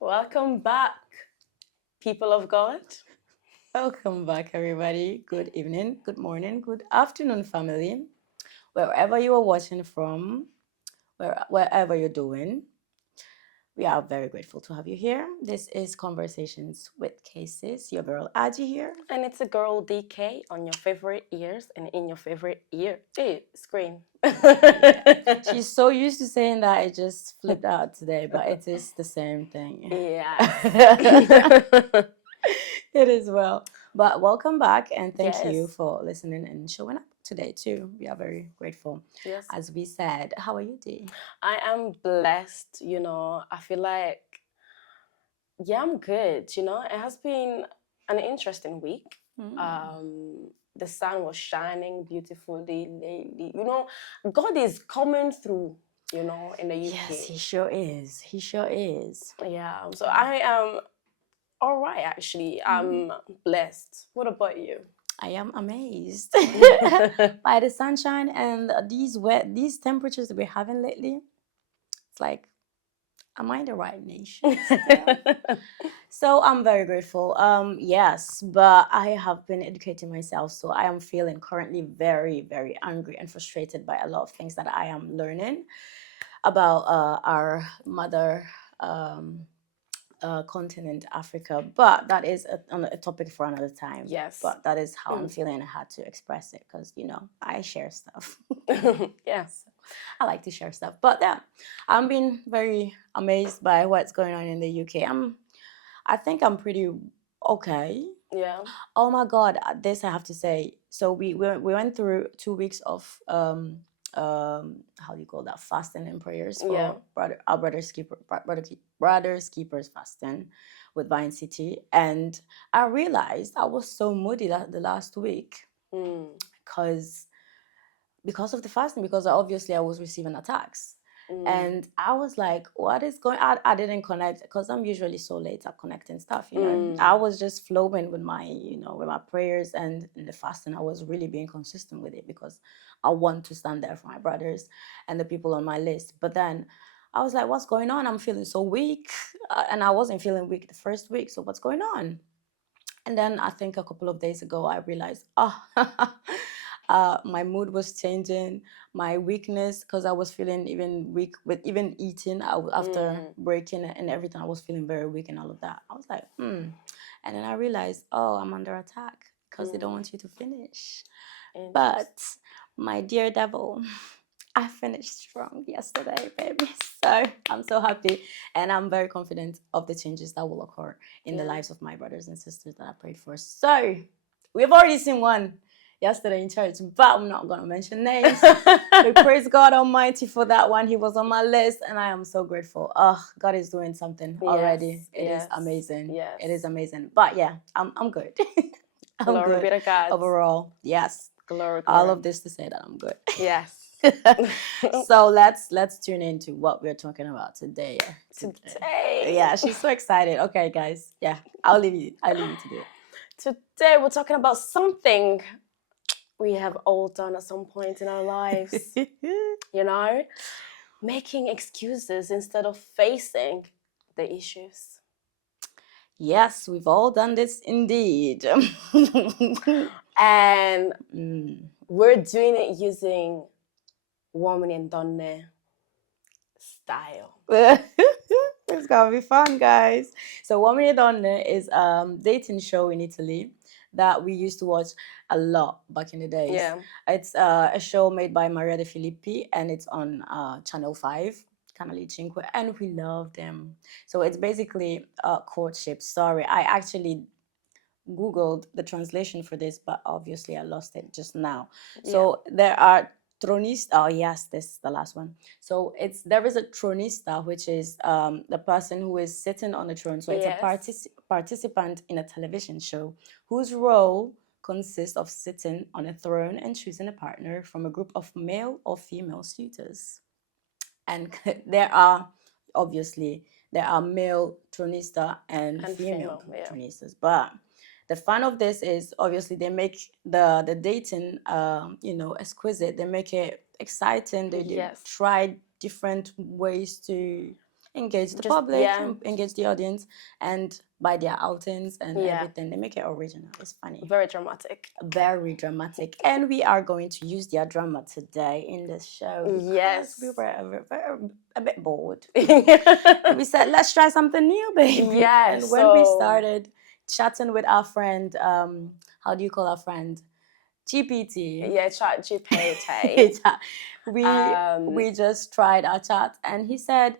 Welcome back, people of God. Welcome back, everybody. Good evening, good morning, good afternoon, family. Wherever you are watching from, wherever you're doing, we are very grateful to have you here. This is Conversations with Cases. Your girl Aji here. And it's a girl DK on your favorite ears and in your favorite screen. She's so used to saying that it just flipped out today, but it is the same thing. Yeah. It is well. But welcome back and thank you Yes. for listening and showing up today too. We are very grateful. Yes. As we said, how are you, Dee? I am blessed, I feel like, yeah, I'm good, It has been an interesting week. The sun was shining beautifully lately. God is coming through, in the UK. Yes, he sure is. He sure is. Yeah, so I am all right, actually. I'm blessed. What about you? I am amazed by the sunshine and these temperatures that we're having lately. It's like, am I in the right nation? So I'm very grateful. Yes, but I have been educating myself, so I am feeling currently very, very angry and frustrated by a lot of things that I am learning about our mother continent, Africa. But that is a topic for another time. Yes. But that is how I'm feeling and I had to express it because, I share stuff. Yes. I like to share stuff. But yeah, I'm being very amazed by what's going on in the UK. I think I'm pretty okay. Yeah. Oh my God, this I have to say. So we went through 2 weeks of how do you call that, fasting and prayers for our brothers keepers fasting with Vine City, and I realized I was so moody the last week because of the fasting, because obviously I was receiving attacks. And I was like, what is going on? I didn't connect because I'm usually so late at connecting stuff, I was just flowing with my, with my prayers, and in the fasting, I was really being consistent with it because I want to stand there for my brothers and the people on my list. But then I was like, what's going on? I'm feeling so weak. And I wasn't feeling weak the first week. So what's going on? And then I think a couple of days ago, I realized, my mood was changing, my weakness, because I was feeling even weak with even eating. After breaking and everything, I was feeling very weak and all of that. I was like, And then I realized, I'm under attack because they don't want you to finish. But my dear devil, I finished strong yesterday, baby. So I'm so happy. And I'm very confident of the changes that will occur in the lives of my brothers and sisters that I prayed for. So we've already seen one yesterday in church, but I'm not going to mention names. We praise God Almighty for that one. He was on my list, and I am so grateful. God is doing something already. It is amazing. Yes. It is amazing. But yeah, I'm good. I'm Glory good be to God. overall. Yes. Glory. All of this to say that I'm good. Yes. So let's tune into what we're talking about today. Yeah, she's so excited. Okay, guys. Yeah, I'll leave you to do it. Today we're talking about something we have all done at some point in our lives. Making excuses instead of facing the issues. Yes, we've all done this indeed. And we're doing it using Woman in Donne style. It's gonna be fun, guys. So Woman in Donne is dating show in Italy that we used to watch a lot back in the days. Yeah. It's a show made by Maria De Filippi, and it's on Channel 5, Canale 5, and we love them. So it's basically a courtship story. I actually Googled the translation for this, but obviously I lost it just now. So there are tronista. Oh yes, this is the last one. So there is a tronista, which is the person who is sitting on the throne. So it's a participant in a television show whose role consists of sitting on a throne and choosing a partner from a group of male or female suitors. And there are male tronista and female tronistas, but the fun of this is obviously they make the dating, exquisite. They make it exciting. They Yes. try different ways to engage the Just- public, yeah. engage the audience, and by their outings and Yeah. everything, they make it original. It's funny. Very dramatic. Very dramatic. And we are going to use their drama today in this show. because Yes. We were a bit bored. And we said, let's try something new, baby. Yes, And when we so- started chatting with our friend, how do you call our friend? GPT. Yeah, chat GPT. we just tried our chat, and he said,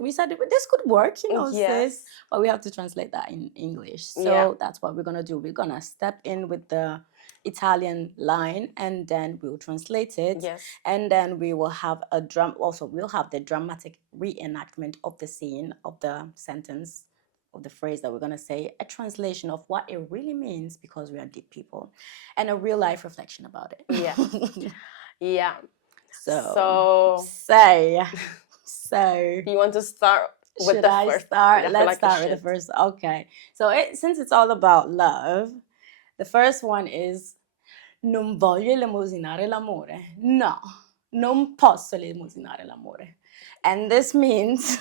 we said this could work, sis, Yes. but we have to translate that in English. So Yeah. that's what we're gonna do. We're gonna step in with the Italian line, and then we'll translate it. Yes. And then we will have we'll have the dramatic reenactment of the scene, of the sentence, of the phrase that we're going to say, a translation of what it really means, because we are deep people, and a real life reflection about it. Yeah. Yeah. So You want to start with should the I first? start? I feel Let's like start you with the should. first. Okay. So since it's all about love, the first one is non voglio elemosinare l'amore. No, non posso elemosinare l'amore. And this means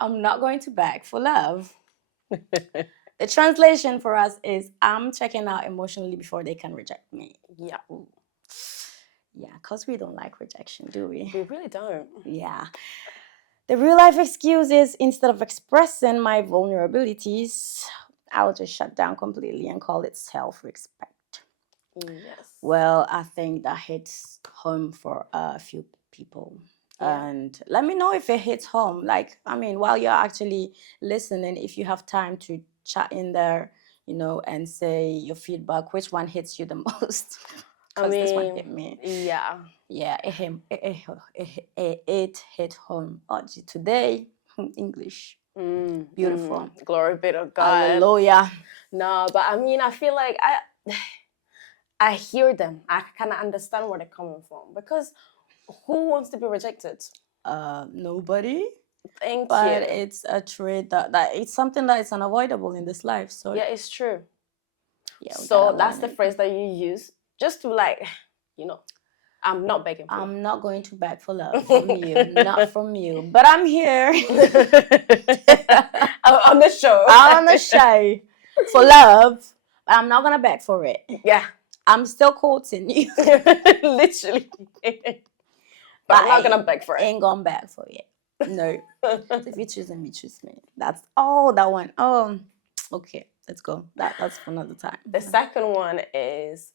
I'm not going to beg for love. The translation for us is I'm checking out emotionally before they can reject me. Yeah. Yeah, because we don't like rejection, do we? We really don't. Yeah. The real life excuse is, instead of expressing my vulnerabilities, I'll just shut down completely and call it self-respect. Yes. Well, I think that hits home for a few people. Yeah. And let me know if it hits home. Like, I mean, while you're actually listening, if you have time to chat in there, and say your feedback, which one hits you the most? Because this one hit me. Yeah. Yeah, it hit home. Oh, today, English. Beautiful. Glory be to God. Hallelujah. No, but I mean, I feel like I hear them. I kind of understand where they're coming from, because who wants to be rejected? Nobody. Thank But you. it's a trait that it's something that is unavoidable in this life. So Yeah, it's true. yeah. So that's the phrase that you use just to, like, I'm not begging for love. I'm not going to beg for love from you, not from you. But I'm here on the show. I'm on the show for love. But I'm not gonna beg for it. Yeah. I'm still courting you. Literally. But I'm not gonna beg for it. Ain't gonna beg for it. No. If you choose me, choose me. That's that one. Oh, okay. Let's go. That's for another time. The second one is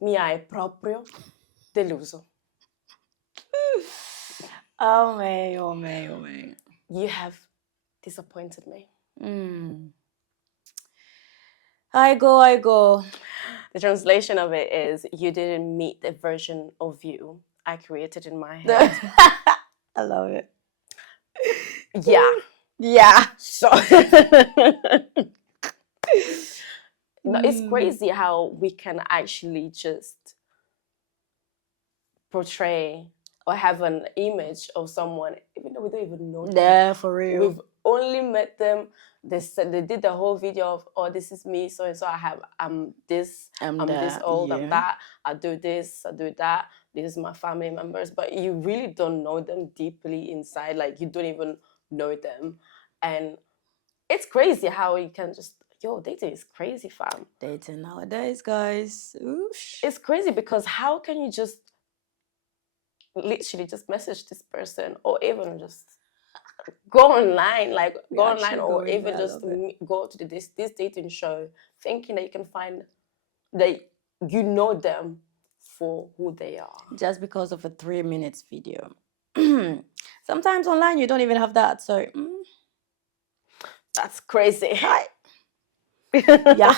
mi hai proprio deluso. Oh man. You have disappointed me. I go. The translation of it is, you didn't meet the version of you I created in my head. I love it. Yeah. Yeah. So no, it's crazy how we can actually just portray or have an image of someone even though we don't even know them. Yeah, for real. We've only met them. They said they did the whole video of, oh, this is me, so and so. I'm this, I'm this old, I'm that. I do this, I do that. This is my family members, but you really don't know them deeply inside. Like, you don't even know them, and it's crazy how you can just dating is crazy, fam. Dating nowadays, guys. Oosh. It's crazy because how can you just literally just message this person, or even just go online, or even just go to this dating show, thinking that you can find that you know them for who they are, just because of a 3 minutes video. Sometimes online you don't even have that, so that's crazy. Yeah.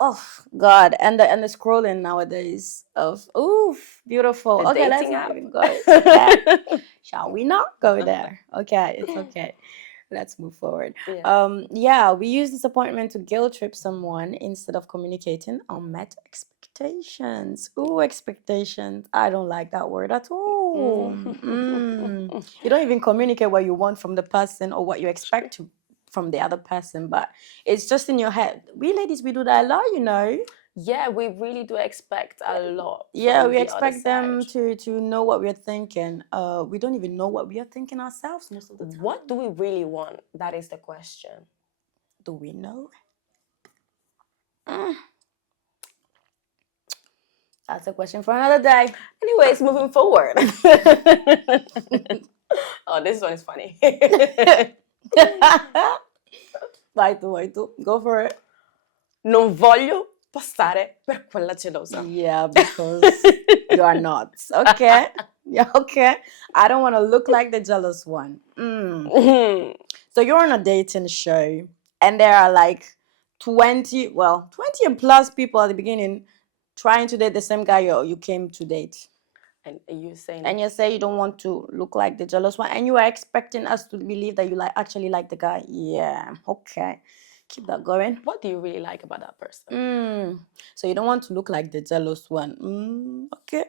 Oh God, and the scrolling nowadays of beautiful. The okay, let's dating not app. even go there. Shall we not go there? Okay, it's okay. Let's move forward. Yeah. We use disappointment to guilt trip someone instead of communicating unmet expectations. Expectations. I don't like that word at all. You don't even communicate what you want from the person or what you expect from the other person, but it's just in your head. We ladies, we do that a lot, you know. Yeah, we really do expect a lot. Yeah, from we the other expect them side. to know what we're thinking. We don't even know what we are thinking ourselves most of the time. What do we really want? That is the question. Do we know? That's a question for another day. Anyways, moving forward. Oh, this one is funny. Vai tu. Go for it. Non voglio passare per quella gelosa. Yeah, because you are not. Okay. Yeah, okay. I don't want to look like the jealous one. So you're on a dating show, and there are like 20 and plus people at the beginning trying to date the same guy you came to date. And you saying, And you say you don't want to look like the jealous one, and you are expecting us to believe that you actually like the guy. Yeah, okay. Keep that going. what do you really like about that person? So you don't want to look like the jealous one. Okay.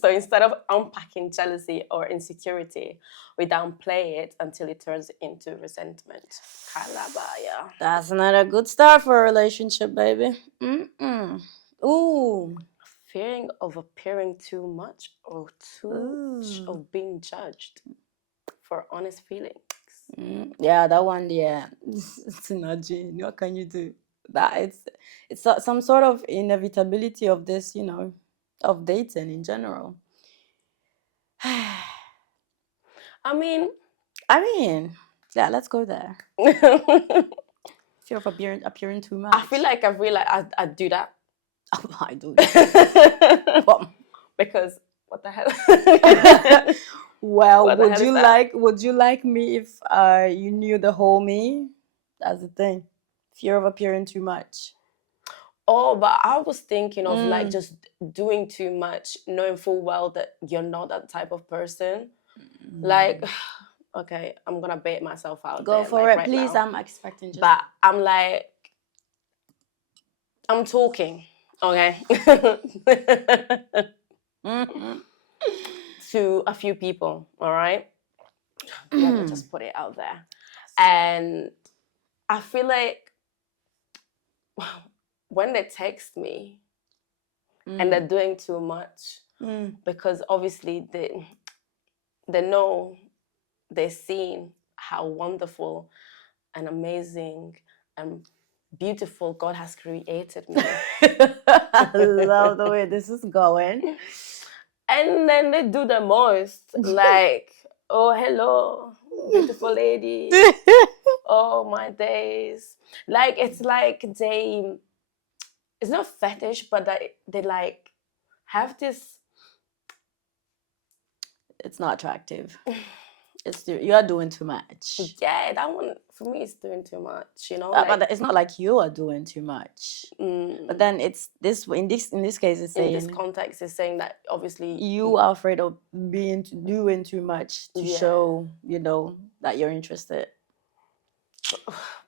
So instead of unpacking jealousy or insecurity, we downplay it until it turns into resentment. Kalabaya. That's not a good start for a relationship, baby. Ooh. Fearing of appearing too much or of being judged for honest feelings. Yeah, that one. Yeah, it's not Jane. What can you do? That it's some sort of inevitability of this, you know, of dating in general. I mean, yeah. Let's go there. Fear of appearing too much. I feel like I've realized I do that. I do. Because what the hell? Well, What the hell is that? would you like me if you knew the whole me? That's the thing. Fear of appearing too much. Oh, but I was thinking of like just doing too much, knowing full well that you're not that type of person. Like, okay, I'm gonna bait myself out. Go there, for like, it, right please. now. I'm expecting just. But I'm like, I'm talking, okay, to a few people. All right, let me just put it out there, and I feel like when they text me and they're doing too much, because obviously they know, they've seen how wonderful and amazing and beautiful God has created me. I love the way this is going. And then they do the most, like, oh, hello, beautiful lady. Oh, my days. Like, it's like it's not fetish, but they like have this. It's not attractive. You are doing too much. Yeah, that one for me is doing too much, you know. But it's not like you are doing too much. But then it's this in this case it's saying in this context is saying that obviously you are afraid of doing too much to show, you know, that you're interested.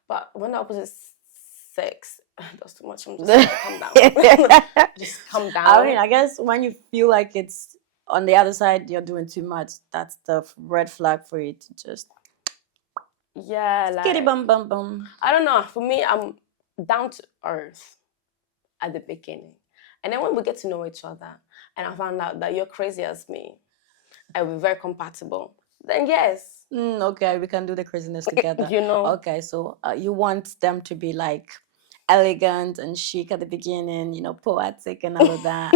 But when the opposite sex does too much, I'm just like, calm down. Just calm down. I mean, I guess when you feel like it's on the other side, you're doing too much, that's the red flag for you to just like, bum bum bum. I don't know. For me, I'm down to earth at the beginning, and then when we get to know each other, and I found out that you're crazy as me, and we're very compatible, then yes. Okay, we can do the craziness together. You know. Okay, so you want them to be like elegant and chic at the beginning, you know, poetic and all of that.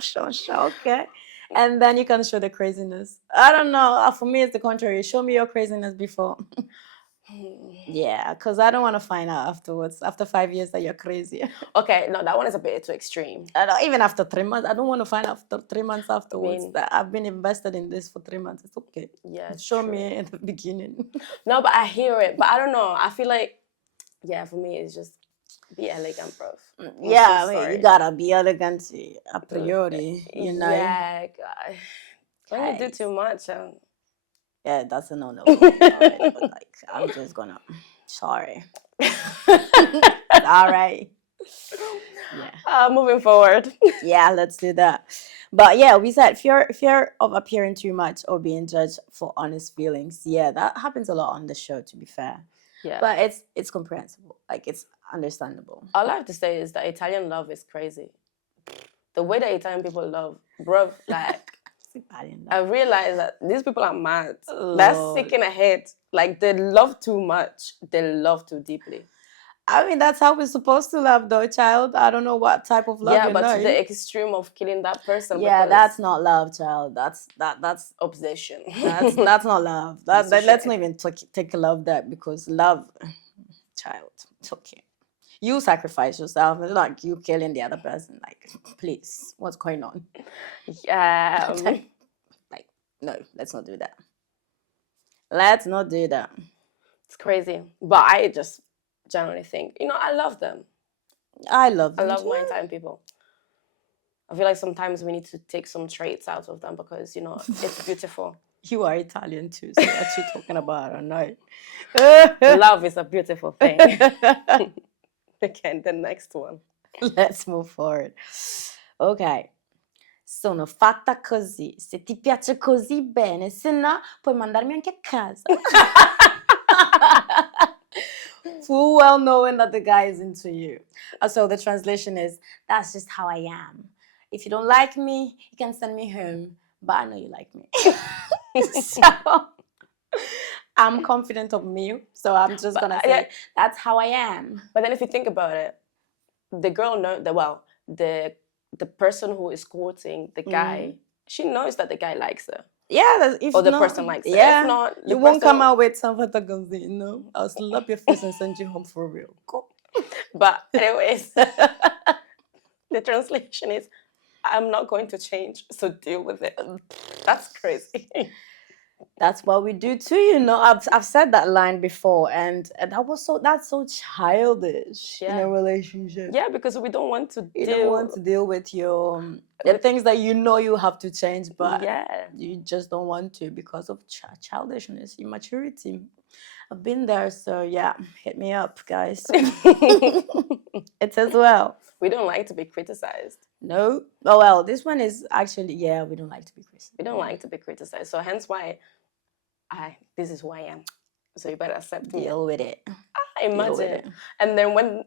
Sure. Okay. And then you can show the craziness. I don't know. For me, it's the contrary. Show me your craziness before. Yeah, because I don't want to find out afterwards, after 5 years, that you're crazy. Okay, no, that one is a bit too extreme. Even after 3 months, I don't want to find out after 3 months afterwards that I've been invested in this for 3 months. It's okay. Yeah, show me in the beginning. No, but I hear it. But I don't know. I feel like, yeah, for me, it's just be elegant, bro. Yeah, I mean, you gotta be elegant a priori, you know. Yeah, God. When you do too much, yeah, that's a no-no. Like, I'm just gonna. Sorry. All right. Yeah. Moving forward. Yeah, let's do that. But yeah, we said fear of appearing too much or being judged for honest feelings. Yeah, that happens a lot on the show, to be fair. Yeah. But it's comprehensible. Like, it's understandable. All I have to say is that Italian love is crazy. The way that Italian people love, bruv, like, Italian I love. realize that these people are mad. That's Lord. sick in the head. Like, they love too much. They love too deeply. I mean, that's how we're supposed to love, though, child. I don't know what type of love Yeah, you but know. to the extreme of killing that person. Yeah, because that's not love, child. That's obsession. that's not love. Let's not even take love that, because love, child, it's okay. You sacrifice yourself. It's not like you killing the other person. Like, please, what's going on? Yeah. Like, no, let's not do that. Let's not do that. It's crazy. But I just generally think, I love them. I love I them love too. my Italian people. I feel like sometimes we need to take some traits out of them because, it's beautiful. You are Italian too, so what you talking about? I know. Love is a beautiful thing. Okay, the next one. Let's move forward. Ok. Sono fatta così. Se ti piace così, bene. Se no, puoi mandarmi anche a casa. Full well knowing that the guy is into you. So the translation is, that's just how I am. If you don't like me, you can send me home. But I know you like me. So I'm confident of me. So I'm just going to say, that's how I am. But then if you think about it, the girl knows that, well, the person who is courting the guy, she knows that the guy likes her. Yeah, if or the not, person likes her. yeah, If not, you won't come out with some fantasy, I'll slap your face and send you home for real. Go. But anyways, the translation is, I'm not going to change, so deal with it. That's crazy. That's what we do too, I've said that line before, and that's so childish in a relationship. Yeah, because we don't want to deal with your the things that you have to change, but you just don't want to because of childishness, immaturity. I've been there, so yeah, hit me up, guys. It's as well. We don't like to be criticized. No. Oh well, this one is actually, we don't like to be criticized. We don't like to be criticized, so hence why this is who I am. So you better accept me. Deal with it. Imagine. And then when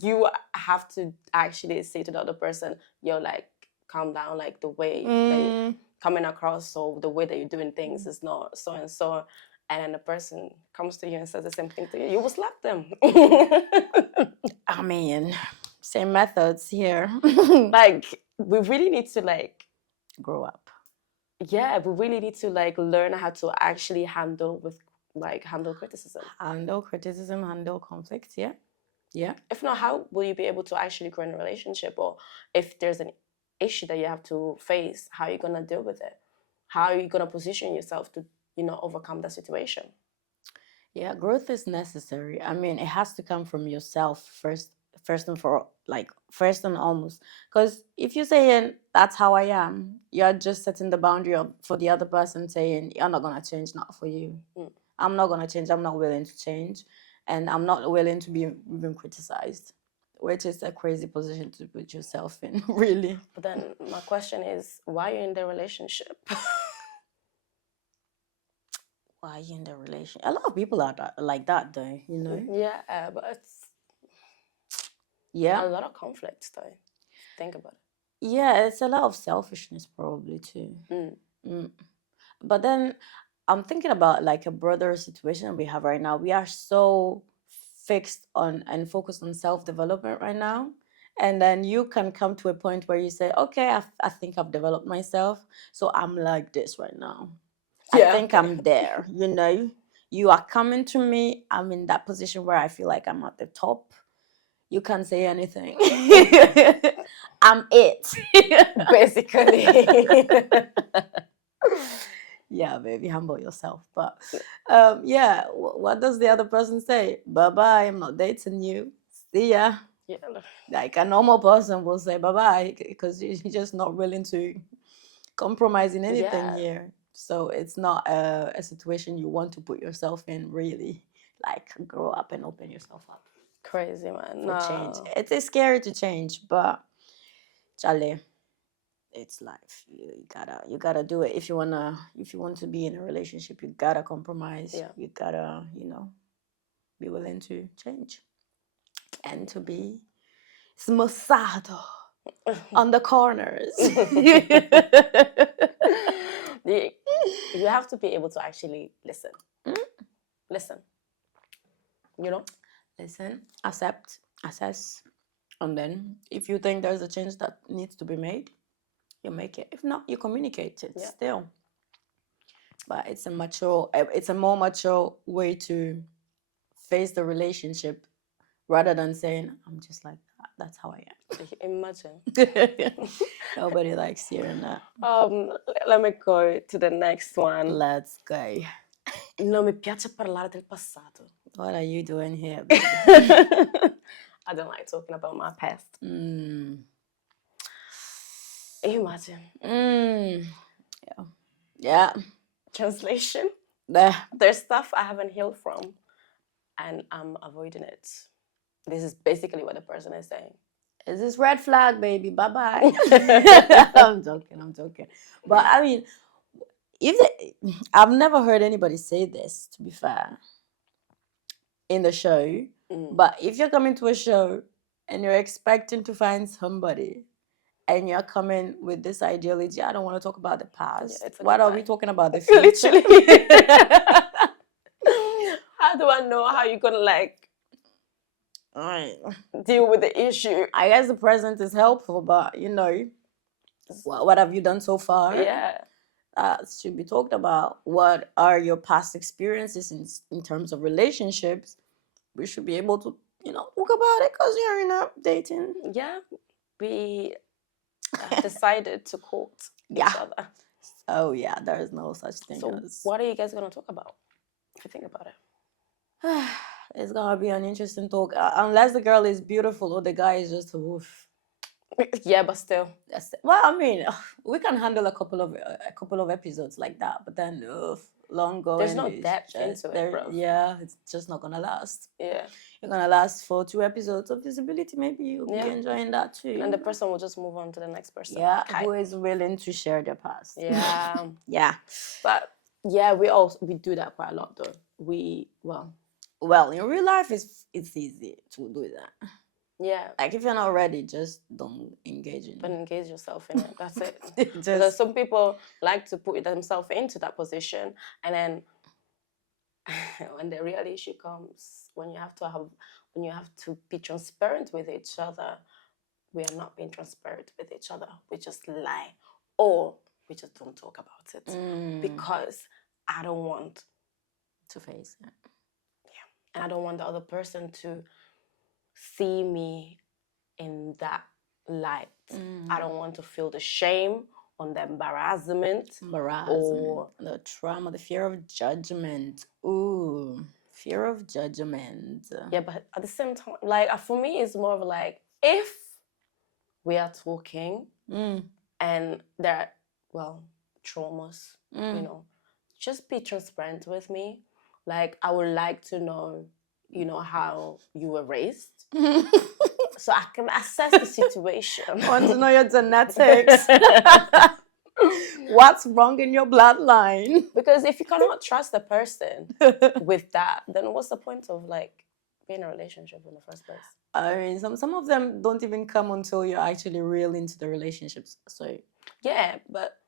you have to actually say to the other person, yo, like, calm down, like the way that you're coming across, or the way that you're doing things is not so and so. And then the person comes to you and says the same thing to you, you will slap them. I mean, same methods here. Like, we really need to, like, grow up. Yeah, we really need to, like, learn how to actually handle criticism. Handle conflict, yeah. Yeah. If not, how will you be able to actually grow in a relationship? Or if there's an issue that you have to face, how are you going to deal with it? How are you going to position yourself to, overcome that situation? Yeah, growth is necessary. I mean, it has to come from yourself first and almost. Because if you're saying, that's how I am, you're just setting the boundary for the other person, saying, you're not going to change, not for you. I'm not going to change. I'm not willing to change. And I'm not willing to be even criticized, which is a crazy position to put yourself in, really. But then my question is, why are you in the relationship? Why are you in the relationship? A lot of people are like that, though, Yeah, but it's a lot of conflict, though. Think about it. Yeah, it's a lot of selfishness, probably, too. But then I'm thinking about, like, a broader situation we have right now. We are so fixed on and focused on self-development right now. And then you can come to a point where you say, okay, I think I've developed myself, so I'm like this right now. I think I'm there, You are coming to me. I'm in that position where I feel like I'm at the top. You can't say anything. I'm it. Basically. Yeah, baby, humble yourself. But what does the other person say? Bye-bye, I'm not dating you. See ya. Yeah. Like a normal person will say bye-bye because you're just not willing to compromise in anything here. So it's not a situation you want to put yourself in, really. Like, grow up and open yourself up. Crazy, man. For change. It is scary to change, but Charlie, it's life. You gotta do it. If you want to be in a relationship, you gotta compromise. Yeah. You gotta, be willing to change and to be smossado on the corners. You have to be able to actually listen. Listen. Listen, accept, assess, and then if you think there's a change that needs to be made, you make it. If not, you communicate it still. But it's a more mature way to face the relationship rather than saying, I'm just like that. That's how I am. Imagine. Nobody likes hearing that. Let me go to the next one. Let's go. Non mi piace parlare del passato. What are you doing here? I don't like talking about my past. Imagine. Yeah. Translation. There. There's stuff I haven't healed from, and I'm avoiding it. This is basically what the person is saying. Is this red flag, baby? Bye-bye. I'm joking. But I mean, I've never heard anybody say this, to be fair, in the show. But if you're coming to a show and you're expecting to find somebody and you're coming with this ideology, I don't want to talk about the past. What are we talking about? The future? Literally. How do I know how you're gonna deal with the issue? I guess the present is helpful, but what have you done so far? Yeah. Should be talked about. What are your past experiences in terms of relationships? We should be able to, talk about it because you're dating. Yeah. We decided to court each other. Oh yeah, there is no such thing. So what are you guys gonna talk about? If you think about it. It's gonna be an interesting talk, unless the girl is beautiful or the guy is just a woof. Yeah, but still. Well, I mean, we can handle a couple of episodes like that, but then long going. There's no depth into it, bro. Yeah, it's just not gonna last. Yeah, you're gonna last for 2 episodes of visibility. Maybe you'll be enjoying that too. And the person will just move on to the next person. Yeah, who is willing to share their past. Yeah, yeah. But yeah, we do that quite a lot though. Well, in real life, it's easy to do that. Yeah. Like if you're not ready, just don't engage in it. But engage yourself in it. That's it. Because some people like to put themselves into that position, and then when the real issue comes, when you have to be transparent with each other, we are not being transparent with each other. We just lie, or we just don't talk about it because I don't want to face it. Yeah, and I don't want the other person to see me in that light. I don't want to feel the shame or the embarrassment or the trauma, the fear of judgment. Ooh, fear of judgment. Yeah, but at the same time, like for me, it's more of like if we are talking and there are traumas, just be transparent with me. Like I would like to know, how you were raised. So I can assess the situation. I want to know your genetics. What's wrong in your bloodline? Because if you cannot trust the person with that, then what's the point of being in a relationship in the first place? I mean, some of them don't even come until you're actually real into the relationships. So yeah, but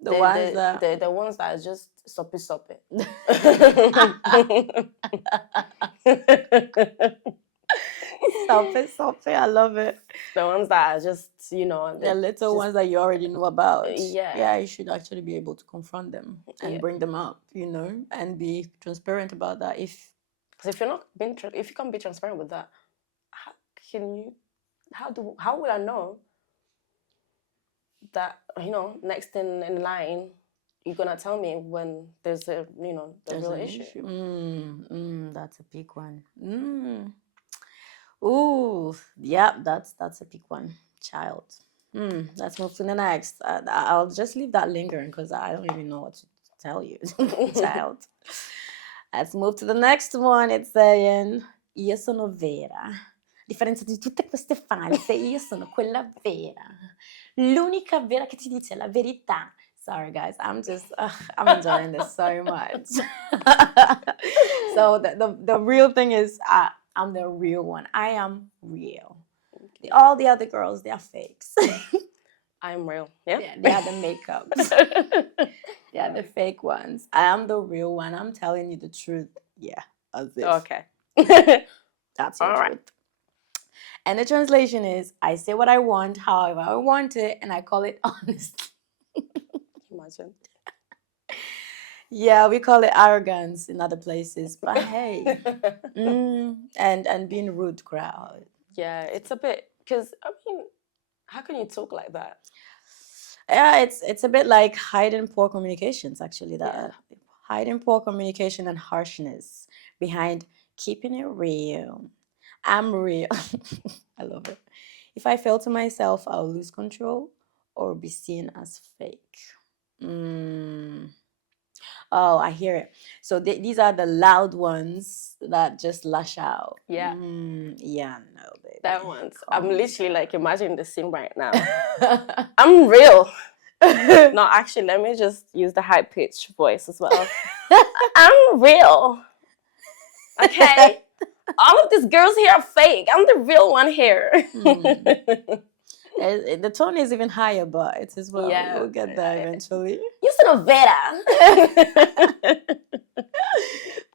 the ones that are just soppy. Soppy, I love it. The ones that are just, the little ones that you already know about. Yeah, you should actually be able to confront them and bring them up, and be transparent about that. Because if you're not if you can't be transparent with that, how will I know that next in line you're gonna tell me when there's a the real issue? That's a big one. Ooh, yeah, that's a big one, child. Let's move to the next. I'll just leave that lingering because I don't even know what to tell you, child. Let's move to the next one. It's saying, io sono vera. differenza di tutte queste false, io sono quella vera. L'unica vera che ti dice la verità. Sorry, guys. I'm enjoying this so much. So the real thing is, I'm the real one. I am real. All the other girls, they are fakes. I'm real. Yeah. They are the makeups. They are the fake ones. I am the real one. I'm telling you the truth. Yeah, as if. Okay. That's your All right. truth. And the translation is, I say what I want, however I want it, and I call it honesty. Imagine. Yeah, we call it arrogance in other places, but hey, and being rude, crowd. Yeah, it's a bit, because I mean, how can you talk like that? Yeah, it's a bit like hiding poor communications, actually. That hiding poor communication and harshness behind keeping it real. I'm real. I love it. If I fail to myself, I'll lose control or be seen as fake. Oh, I hear it. So these are the loud ones that just lash out. Yeah. Yeah, no, baby. That one's. Calm I'm literally like imagining the scene right now. down. I'm real. No, actually, let me just use the high pitched voice as well. I'm real. Okay. All of these girls here are fake. I'm the real one here. The tone is even higher, but it's as well. Yeah. We'll get there eventually. You sono vera.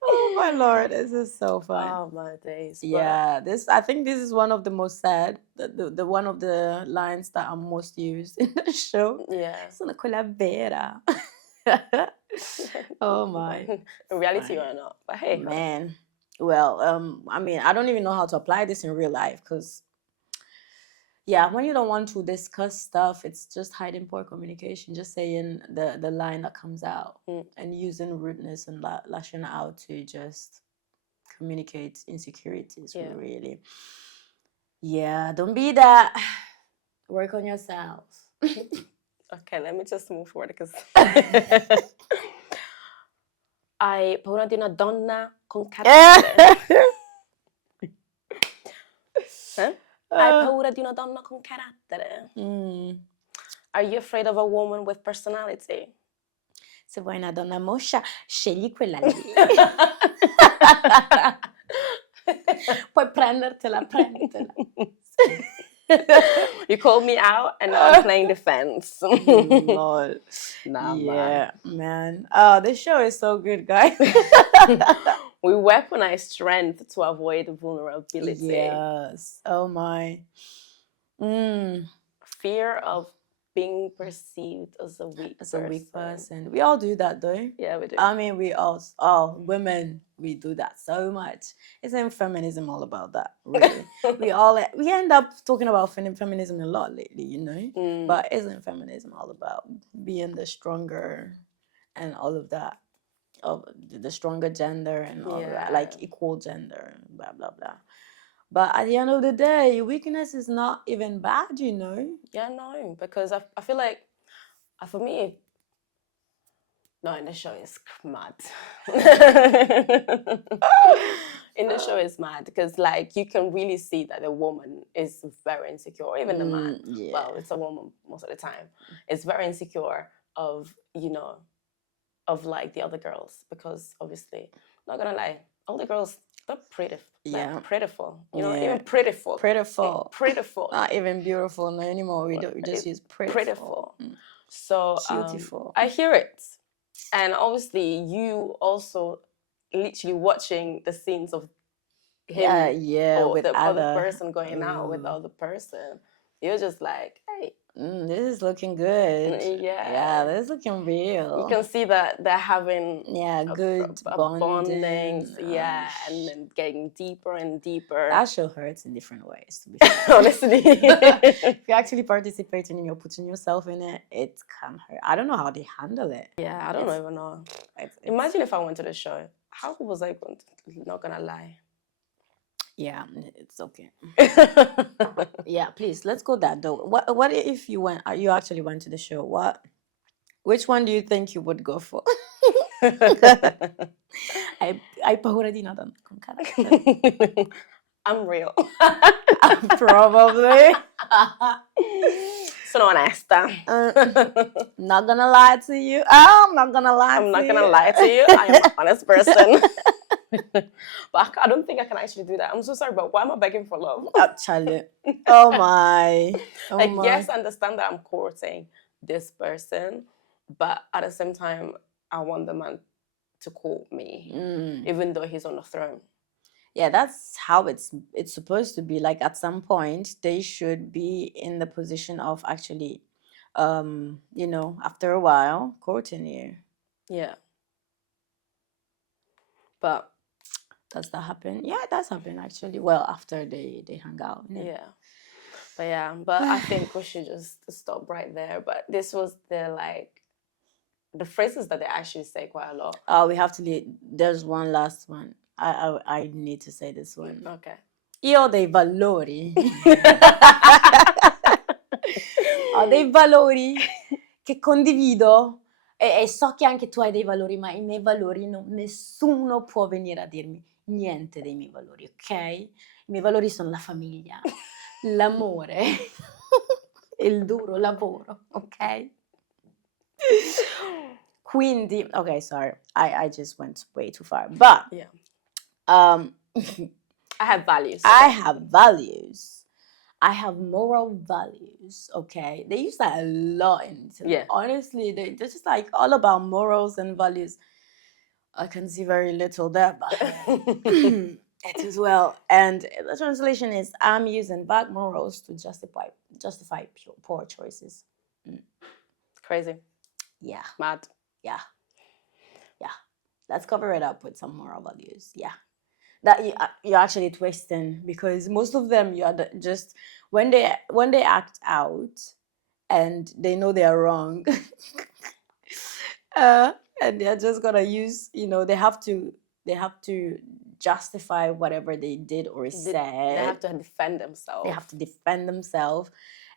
Oh my Lord, this is so fun. Oh my days. Yeah, I think this is one of the most sad, the one of the lines that are most used in the show. Yeah. Sono quella vera. Oh my. In reality or not, but hey. Man. Well, I mean, I don't even know how to apply this in real life, because yeah, when you don't want to discuss stuff, it's just hiding poor communication, just saying the line that comes out and using rudeness and lashing out to just communicate insecurities, really. Yeah, don't be that. Work on yourself. Okay, let me just move forward because hai paura di una donna con carattere. Hai paura di una donna con carattere. Are you afraid of a woman with personality? Se vuoi una donna moscia, scegli quella lì. Puoi prendertela. You called me out and now I'm playing defense. Lord. Nah, yeah, man. Oh, this show is so good, guys. We weaponize strength to avoid vulnerability. Yes. Oh my. Fear of being perceived as a weak person. We all do that, though. Yeah, we do. I mean, we all, women, we do that so much. Isn't feminism all about that, really? we end up talking about feminism a lot lately, you know? But isn't feminism all about being the stronger and all of that? Of the stronger gender and all of that, like equal gender, blah, blah, blah. But at the end of the day, weakness is not even bad, you know? Yeah, no, because I feel like, for me, no, in the show is mad. In the show is mad because, like, you can really see that the woman is very insecure, even the man. Yeah. Well, it's a woman most of the time. It's very insecure of, you know, of like the other girls, because obviously, not gonna lie, all the girls, they're pretty. Yeah, prettiful. You know, even prettiful. Prettiful. Not even beautiful anymore. We just use prettiful. So beautiful. I hear it, and obviously you also literally watching the scenes of him, or with the other person going out with the other person. You're just like, hey. This is looking good. Yeah, this is looking real. You can see that they're having good bonding. And then getting deeper and deeper. That show hurts in different ways, to be fair. Honestly. If you're actually participating and you're putting yourself in it, it can hurt. I don't know how they handle it. Yeah, I don't even know. Imagine if I went to the show. How was I going to, not gonna lie? Yeah, it's okay. Yeah, please, let's go that though. What if you actually went to the show? Which one do you think you would go for? Hai paura di una donna con carattere. I'm real. Probably. Sono onesta. Not gonna lie to you. I'm not gonna lie I'm to not you. gonna lie to you. I am an honest person. But I don't think I can actually do that. I'm so sorry, but why am I begging for love? Charlie. Oh my. Oh Like, my. yes, I understand that I'm courting this person, but at the same time, I want the man to court me, even though he's on the throne. Yeah, that's how it's supposed to be. Like at some point, they should be in the position of actually, you know, after a while, courting you. Yeah. But does that happen? Yeah, it does happen actually. Well, after they hang out. Yeah. But yeah, but I think we should just stop right there. But this was the phrases that they actually say quite a lot. Oh, we have to leave. There's one last one. I need to say this one. Okay. Io ho dei valori. Ho dei valori che condivido e so che anche tu hai dei valori, ma i miei valori nessuno può venire a dirmi niente dei miei valori, ok? I miei valori sono la famiglia, l'amore, il duro lavoro, ok? Quindi, okay, sorry, I just went way too far, but yeah, I have values. I have values. I have moral values, okay? They use that a lot in honestly, they're just like all about morals and values. I can see very little there, but it as well. And the translation is, I'm using bad morals to justify poor choices. Crazy. Yeah. Mad. Yeah. Let's cover it up with some moral values. Yeah. That you're actually twisting, because most of them just when they act out and they know they are wrong, and they're just gonna use, you know, they have to justify whatever they did or said. They have to defend themselves.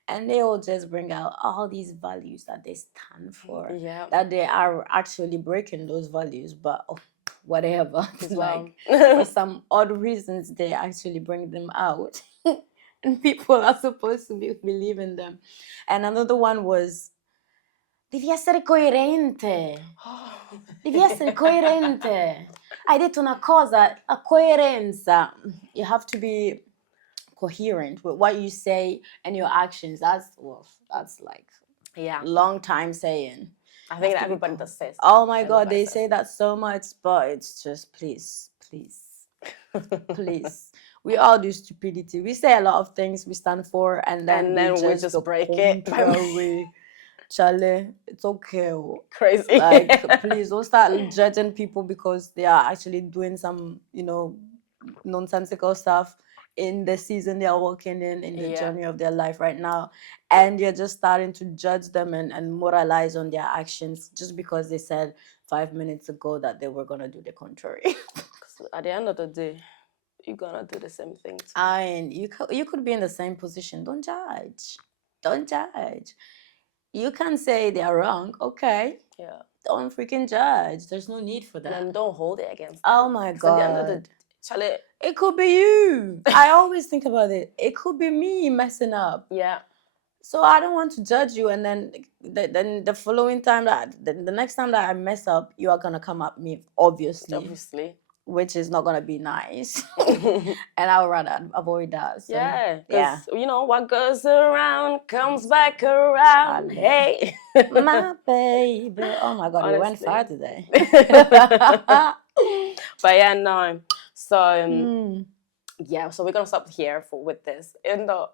And they all just bring out all these values that they stand for. Yeah. That they are actually breaking those values, but whatever. Well. For some odd reasons, they actually bring them out. And people are supposed to believe in them. And another one was, devi essere coerente. Devi essere coerente. Hai detto una cosa, a coerenza. You have to be coherent with what you say and your actions. That's like long time saying. I think that everybody does say. Oh my God, they say that so much, but it's just please. Please. We all do stupidity. We say a lot of things we stand for, and then we just break it. Charlie, it's okay. Crazy. Like, please don't start judging people because they are actually doing some, you know, nonsensical stuff in the season they are walking in the journey of their life right now, and you're just starting to judge them and moralize on their actions just because they said 5 minutes ago that they were gonna do the contrary. At the end of the day, you're gonna do the same thing too. And you could be in the same position. Don't judge. You can say they are wrong, okay? Yeah. Don't freaking judge. There's no need for that. And don't hold it against them. Oh my God. At the end of the day, Charlie, it could be you. I always think about it. It could be me messing up. Yeah. So I don't want to judge you, and then the following time the next time that I mess up, you are gonna come at me, obviously, which is not gonna be nice. And I would rather avoid that. So, yeah. You know what goes around comes back around. Hey, my baby. Oh my God, honestly. We went far today. But yeah, no. So yeah, so we're gonna stop here with this. Even though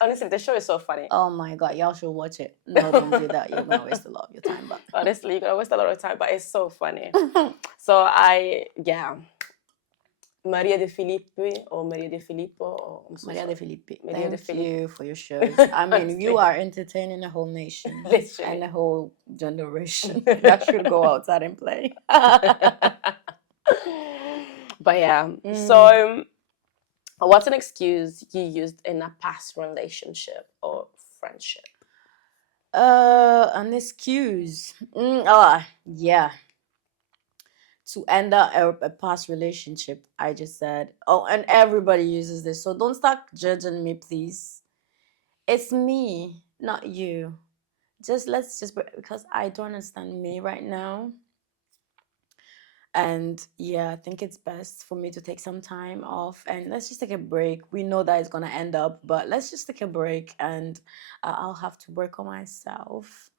honestly, the show is so funny. Oh my God, y'all should watch it. No, don't do that. You're gonna waste a lot of your time. But honestly, you're gonna waste a lot of time, but it's so funny. So Maria De Filippi or Maria De Filippo or Maria De Filippi. Maria Thank you for your shows. I mean, you are entertaining a whole nation and a whole generation that should go outside and play. But yeah, so what's an excuse you used in a past relationship or friendship? An excuse. Yeah. to end a past relationship, I just said, oh, and everybody uses this, so don't start judging me, please. It's me, not you. Let's just, because I don't understand me right now. And yeah, I think it's best for me to take some time off and let's just take a break. We know that it's gonna end up, but let's just take a break and I'll have to work on myself.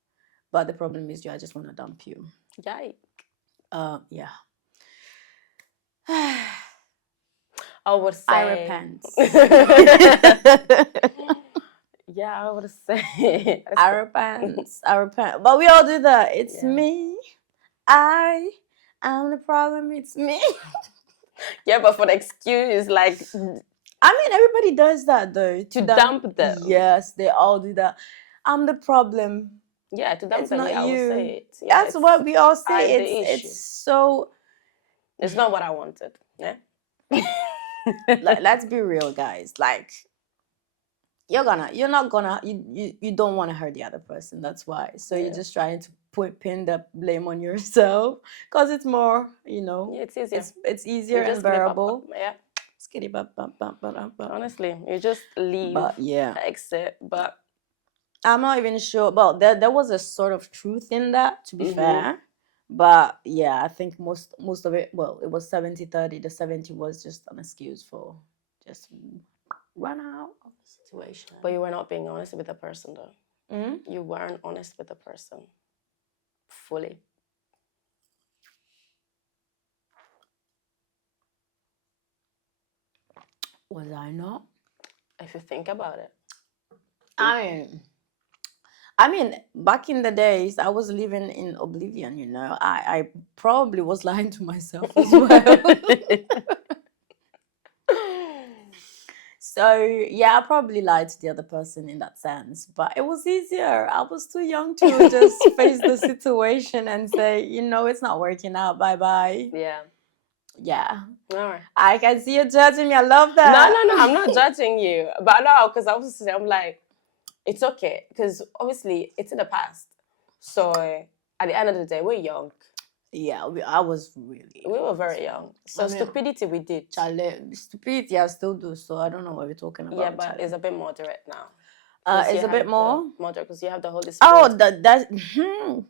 But the problem is, I just want to dump you. Yikes. Yeah. I would say. I repent. Yeah, I would say. I repent. I repent. But we all do that. It's me. I am the problem. It's me. Yeah, but for the excuse, like. I mean, everybody does that though. To dump them. Yes, they all do that. I'm the problem. Yeah, to dump it's them. Not yeah, you. I will say it. Yeah, that's what we all say. It's so. It's not what I wanted. Yeah. Let's be real, guys. Like, you don't want to hurt the other person. That's why. So you're just trying to pin the blame on yourself because it's more, it's easier. It's easier and bearable. Yeah. Honestly, you just leave. But yeah. Exit. But I'm not even sure. Well, there was a sort of truth in that, to be fair. But yeah, I think most of it, well, it was 70-30. The 70 was just an excuse for just run out of the situation. But you were not being honest with the person, though. Mm-hmm. You weren't honest with the person fully. Was I not? If you think about it. I mean, back in the days, I was living in oblivion, I probably was lying to myself as well. So, yeah, I probably lied to the other person in that sense. But it was easier. I was too young to just face the situation and say, it's not working out. Bye-bye. Yeah. Yeah. All right. I can see you judging me. I love that. No. I'm not judging you. But no, because obviously I'm like, it's okay. Because obviously it's in the past. So at the end of the day, we're young. Yeah, we were very young. So stupidity we did. Stupidity I still do. So I don't know what we're talking about. Yeah, but it's a bit moderate now. It's a bit more moderate because you have the Holy Spirit. Oh,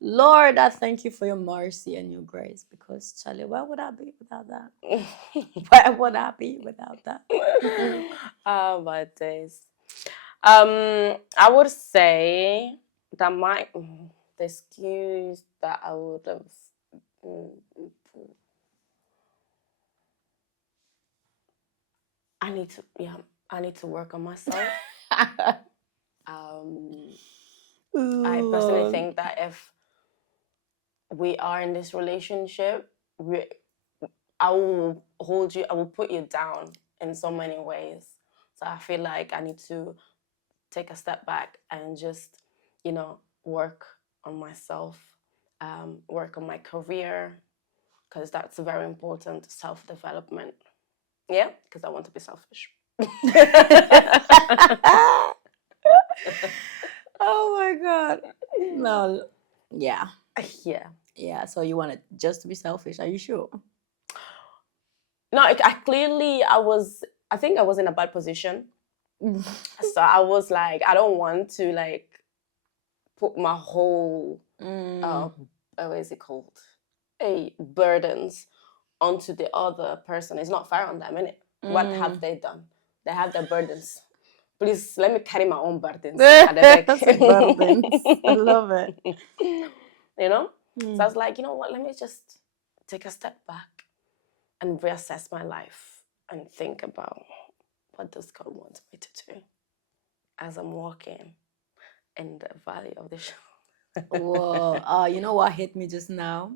Lord, I thank you for your mercy and your grace, because Charlie, where would I be without that? Where would I be without that? Oh my days. I would say that the excuse that I would have I need to work on myself. I personally think that if we are in this relationship, I will put you down in so many ways. So I feel like I need to take a step back and just, work on myself, work on my career, because that's very important, self-development. Yeah, because I want to be selfish. Oh my God. No. Yeah. Yeah. So you want it just to be selfish? Are you sure? No, I think I was in a bad position. So I was like, I don't want to put my whole what is it called? Burdens onto the other person. It's not fair on them, innit? What have they done? They have their burdens. Please let me carry my own burdens. Burdens. I love it. So I was like, you know what? Let me just take a step back and reassess my life and think about what does God want me to do as I'm walking in the valley of the shadow. Whoa! You know what hit me just now?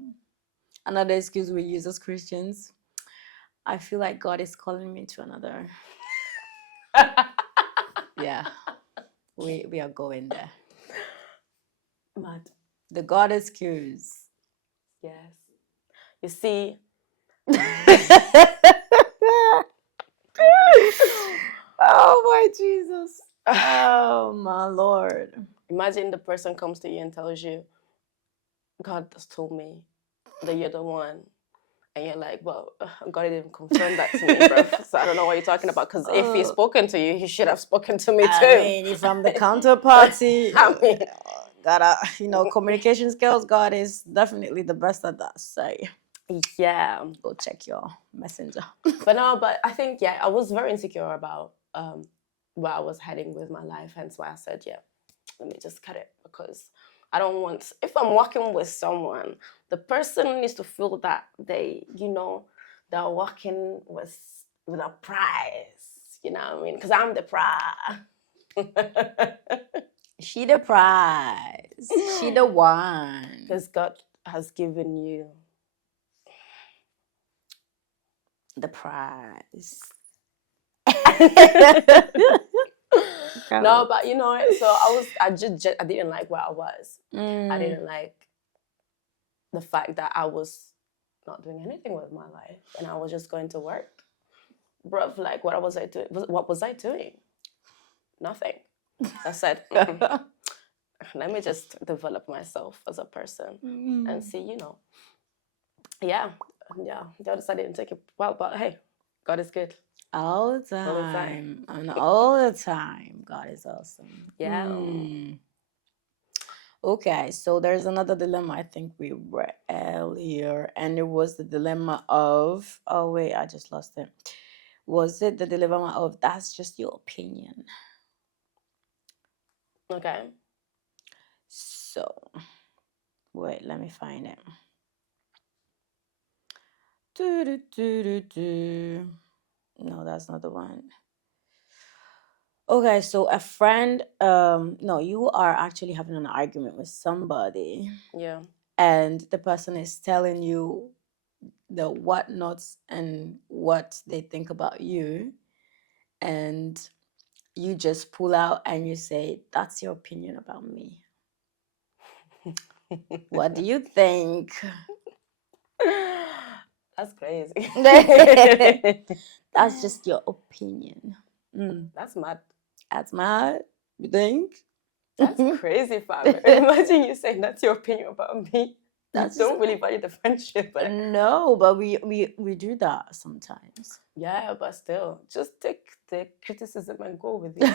Another excuse we use as Christians. I feel like God is calling me to another. Yeah, we are going there. Mad. The God excuse. Yes. You see. Oh my Jesus. Oh my Lord. Imagine the person comes to you and tells you, God has told me that you're the one. And you're like, well, God didn't confirm that to me, bro. So I don't know what you're talking about. Because if he's spoken to you, he should have spoken to me too. I mean, if I'm the counterparty, I mean, gotta, communication skills, God is definitely the best at that. So yeah. go check your messenger. But no, but I think, I was very insecure about where I was heading with my life. Hence why I said, let me just cut it. Because I don't want, if I'm working with someone, the person needs to feel that they're working with a prize. You know what I mean? Because I'm the prize. She the prize. She the one. Because God has given you the prize. No, but so I didn't like where I was. I didn't like the fact that I was not doing anything with my life and I was just going to work. Bruv, like what was I doing? What was I doing? Nothing. I said, let me just develop myself as a person and see, the other side didn't take it well, but hey, God is good. All the time. And all the time. God is awesome. Yeah. Okay, so there's another dilemma I think we read earlier, and it was the dilemma of, oh wait, I just lost it. Was it the dilemma of that's just your opinion? Okay. So, wait, let me find it. No, that's not the one. Okay, so a friend, no, you are actually having an argument with somebody. Yeah. And the person is telling you the whatnots and what they think about you. And you just pull out and you say, that's your opinion about me. What do you think? That's crazy. That's just your opinion. That's mad. That's mad? You think? That's crazy, fam. Imagine you saying that's your opinion about me. That's you don't really value the friendship. No, but we do that sometimes. Yeah, but still, just take the criticism and go with it.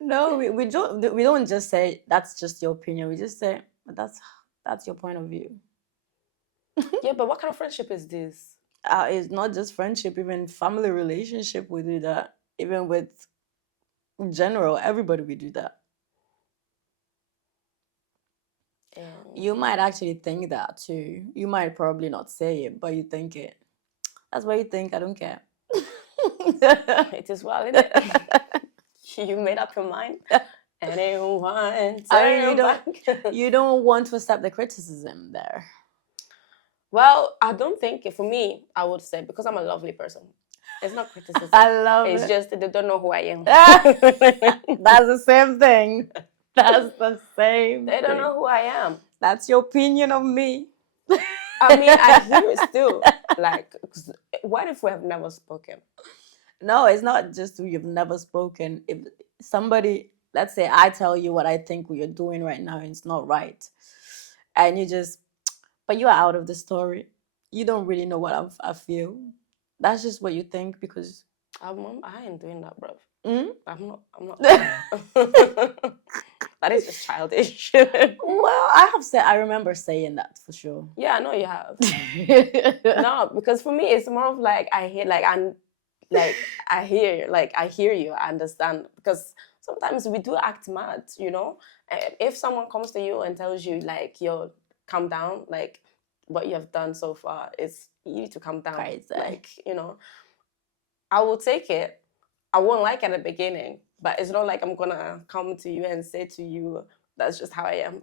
No, we don't just say that's just your opinion. We just say that's your point of view. Yeah, but what kind of friendship is this? It's not just friendship, even family relationship we do that. Even with in general, everybody we do that. You might actually think that too. You might probably not say it, but you think it. That's what you think. I don't care. It is well, isn't it? You made up your mind. Anyone? You don't want to accept the criticism there. Well, I don't think, for me, I would say, because I'm a lovely person, it's not criticism. I love it. It's just they don't know who I am. That's the same thing. That's the same They don't know who I am. That's your opinion of me. I mean, I hear it still. Like, what if we have never spoken? No, it's not just you've never spoken. If somebody, let's say I tell you what I think you're doing right now and it's not right, and but you are out of the story. You don't really know what I feel. That's just what you think because I ain't doing that, bro. I'm not. That is just childish. Well, I remember saying that for sure. Yeah, I know you have. No, because for me, it's more of like I hear you, I understand. Because sometimes we do act mad, If someone comes to you and tells you, like, yo, calm down, like, what you have done so far is you need to calm down. Crazy. Like, I will take it. I won't like it at the beginning, but it's not like I'm gonna come to you and say to you, that's just how I am.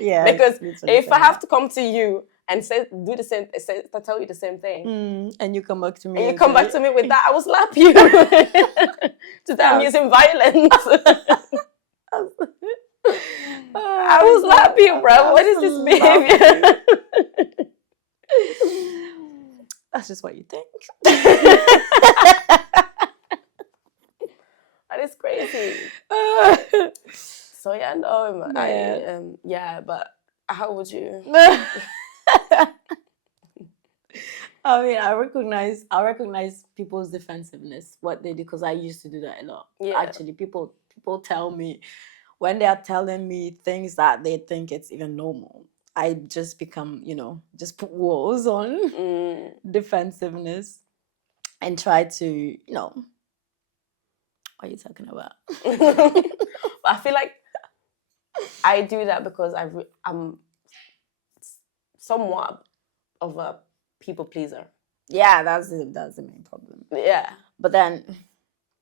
Yeah. Because if I have to come to you and tell you the same thing, and you come back to me, and you come back to me with that, I will slap you. To that I'm using violence. I will slap you, bro. What is this behavior? That's just what you think. That is crazy. So yeah, no, yeah, but how would you? I mean, I recognize people's defensiveness, what they do, because I used to do that a lot. Yeah. Actually, people tell me when they are telling me things that they think it's even normal, I just become, just put walls on defensiveness and try to, what are you talking about? I feel like I do that because I'm somewhat of a people pleaser. Yeah, that's the main problem. Yeah. But then,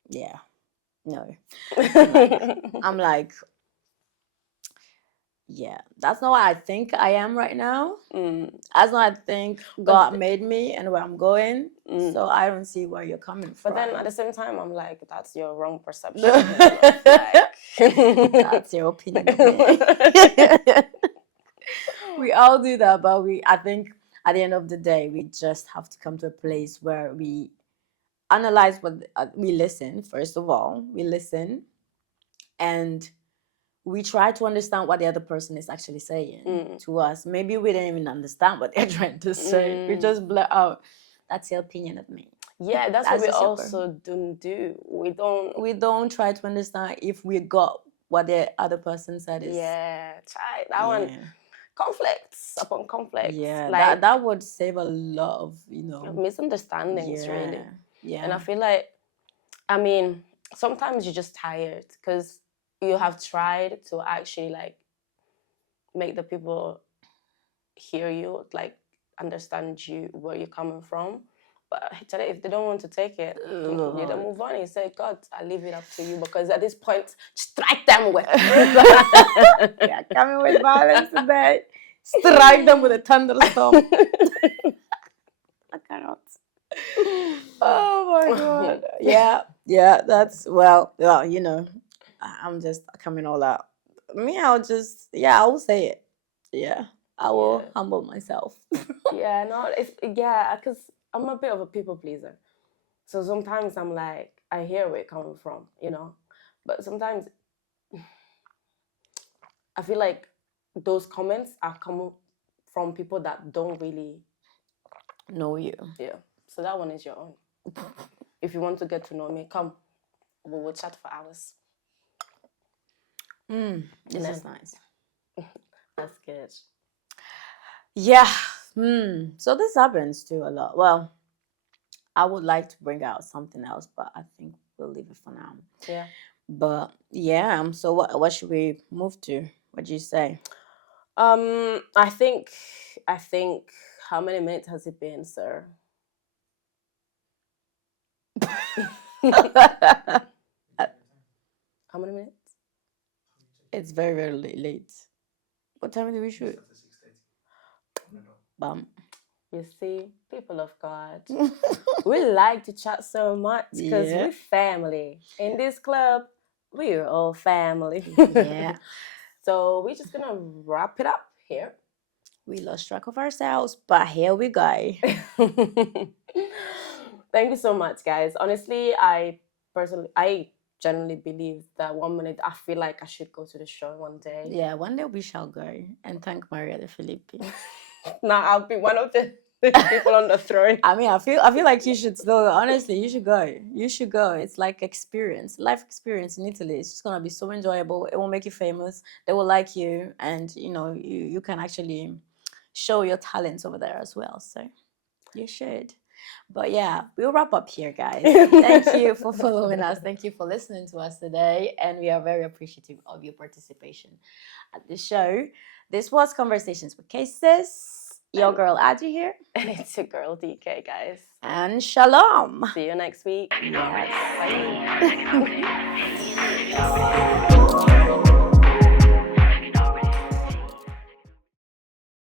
yeah, no. I'm like, yeah, that's not what I think I am right now. That's not I think God made me and where I'm going. So I don't see where you're coming from. But then at the same time, I'm like, that's your wrong perception. That's your opinion of me. We all do that, but I think at the end of the day, we just have to come to a place where we analyze we listen. First of all, we listen, and we try to understand what the other person is actually saying to us. Maybe we didn't even understand what they're trying to say. We just blurt out, that's your opinion of me. Yeah, that's what we also don't do. We don't try to understand if we got what the other person said is. Yeah, try that one. Conflicts upon conflicts. Yeah, like, that would save a lot of, misunderstandings, really. Yeah. And I feel like, I mean, sometimes you're just tired because you have tried to actually like make the people hear you, like understand you, where you're coming from. But if they don't want to take it, you don't move on. You say, God, I leave it up to you, because at this point, strike them with. Yeah, coming with violence today. Strike them with a thunderstorm. I cannot. Oh my God. Yeah. That's I'm just coming all out. Me, I will say it. Yeah, I will humble myself. Yeah, no, because I'm a bit of a people pleaser. So sometimes I'm like, I hear where it's coming from, but sometimes I feel like those comments are coming from people that don't really know you. Yeah. So that one is your own. If you want to get to know me, come. We'll chat for hours. This is nice. That's good. Yeah. So this happens too a lot. Well, I would like to bring out something else, but I think we'll leave it for now. Yeah. But yeah, so what should we move to? What do you say? I think how many minutes has it been, sir? How many minutes? It's very, very late. What time do we shoot? Bum. You see, people of God, we like to chat so much because we're family. In this club, we're all family. Yeah. So we're just gonna wrap it up here. We lost track of ourselves, but here we go. Thank you so much, guys. Honestly, I generally believe that 1 minute, I feel like I should go to the show one day. Yeah, one day we shall go and thank Maria de Filippi. Now I'll be one of the people on the throne. I mean, I feel like you should still, honestly, you should go. You should go. It's like life experience in Italy. It's just gonna be so enjoyable. It will make you famous. They will like you, and you can actually show your talents over there as well. So you should. But yeah, we'll wrap up here, guys. Thank you for following us. Thank you for listening to us today. And we are very appreciative of your participation at the show. This was Conversations with Cases. Your girl Adi here. And it's your girl DK, guys. And shalom. See you next week. Yes. Bye.